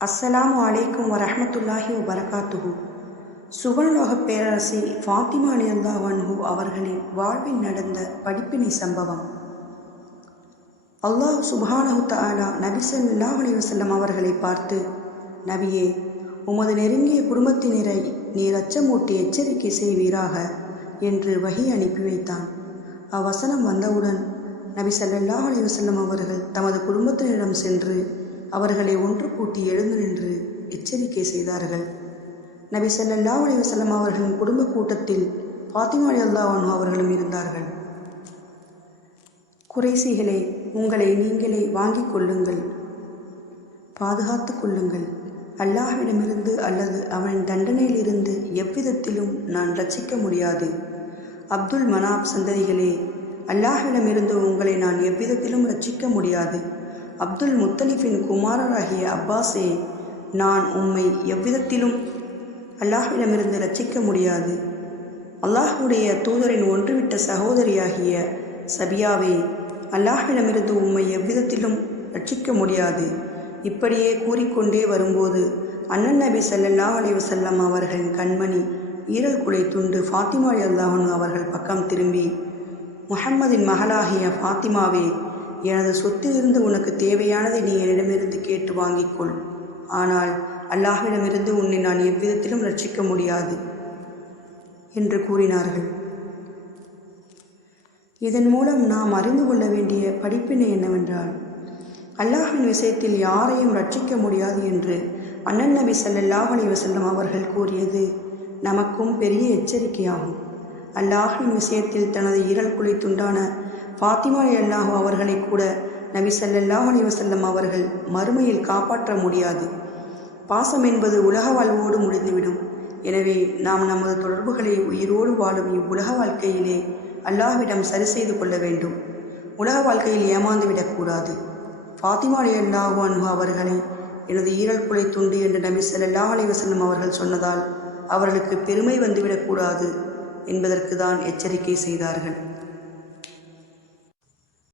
அஸ்ஸலாமு அலைக்கும் வரஹ்மத்துல்லாஹி வபரகாத்துஹு. சுவர்ணலோக பேரரசி ஃபாத்திமா ரலியல்லாஹு அன்ஹு அவர்களின் வாழ்வில் நடந்த படிப்பினை சம்பவம். அல்லாஹ் சுப்ஹானஹு தஆலா நபி ஸல்லல்லாஹு அலைஹி வஸல்லம் அவர்களை பார்த்து, நபியே, உமது நெருங்கிய குடும்பத்தினரை நீர் அச்சமூட்டி எச்சரிக்கை செய்வீராக என்று வஹி அனுப்பி வைத்தான். அவ்வசனம் வந்தவுடன் நபி ஸல்லல்லாஹு அலைஹி வஸல்லம் அவர்கள் தமது குடும்பத்தினரிடம் சென்று அவர்களை ஒன்று கூட்டி எழுந்து நின்று எச்சரிக்கை செய்தார்கள். நபி ஸல்லல்லாஹு அலைஹி வஸல்லம் அவர்களின் குடும்ப கூட்டத்தில் ஃபாத்திமா ரலியல்லாஹு அன்ஹா அவர்களும் இருந்தார்கள். குறைசிகளே, உங்களை நீங்களே வாங்கிக் கொள்ளுங்கள், பாதுகாத்து கொள்ளுங்கள். அல்லாஹ்விடமிருந்து அல்லது அவனின் தண்டனையிலிருந்து எவ்விதத்திலும் நான் ரட்சிக்க முடியாது. அப்துல் மனாப் சந்ததிகளே, அல்லாஹ்விடமிருந்து உங்களை நான் எவ்விதத்திலும் ரட்சிக்க முடியாது. அப்துல் முத்தலிஃபின் குமாரராகிய அப்பாஸே, நான் உம்மை எவ்விதத்திலும் அல்லாஹ்விடமிருந்து ரட்சிக்க முடியாது. அல்லாஹ்வுடைய தூதரின் ஒன்றுவிட்ட சகோதரியாகிய சபியாவே, அல்லாஹ்விடமிருந்து உம்மை எவ்விதத்திலும் ரட்சிக்க முடியாது. இப்படியே கூறிக்கொண்டே வரும்போது அண்ணன் நபி ஸல்லல்லாஹு அலைஹி வஸல்லம் அவர்களின் கண்மணி ஈரல் குலை துண்டு ஃபாத்திமா ரலியல்லாஹு அன்ஹா அவர்கள் பக்கம் திரும்பி, முஹம்மதின் மகளாகிய ஃபாத்திமாவே, எனது சொத்திலிருந்து உனக்கு தேவையானதை நீ என்னிடமிருந்து கேட்டு வாங்கிக்கொள். ஆனால் அல்லாஹ்விடமிருந்து உன்னை நான் எவ்விதத்திலும் ரட்சிக்க முடியாது என்று கூறினார்கள். இதன் மூலம் நாம் அறிந்து கொள்ள வேண்டிய படிப்பினை என்னவென்றால், அல்லாஹ்வின் விஷயத்தில் யாரையும் ரட்சிக்க முடியாது என்று அண்ணன் நபி ஸல்லல்லாஹு அலைஹி வஸல்லம் அவர்கள் கூறியது நமக்கும் பெரிய எச்சரிக்கையாகும். அல்லாஹ்வின் விஷயத்தில் தனது ஈரல் குலை துண்டான ஃபாத்திமா ரலியல்லாஹு அவர்களை கூட நபி ஸல்லல்லாஹு அலைஹி வஸல்லம் அவர்கள் மறுமையில் காப்பாற்ற முடியாது. பாசம் என்பது உலக வாழ்வோடு முடிந்துவிடும். எனவே நாம் நமது தொடர்புகளை உயிரோடு வாழும் இவ்வுலக வாழ்க்கையிலே அல்லாஹ்விடம் சரி செய்து கொள்ள வேண்டும். உலக வாழ்க்கையில் ஏமாந்து விடக்கூடாது. ஃபாத்திமா ரலியல்லாஹு அன்ஹா அவர்களை எனது ஈரல் குலை துண்டு என்று நபி ஸல்லல்லாஹு அலைஹி வஸல்லம் அவர்கள் சொன்னதால் அவர்களுக்கு பெருமை வந்துவிடக்கூடாது என்பதற்கு தான் எச்சரிக்கை செய்தார்கள்.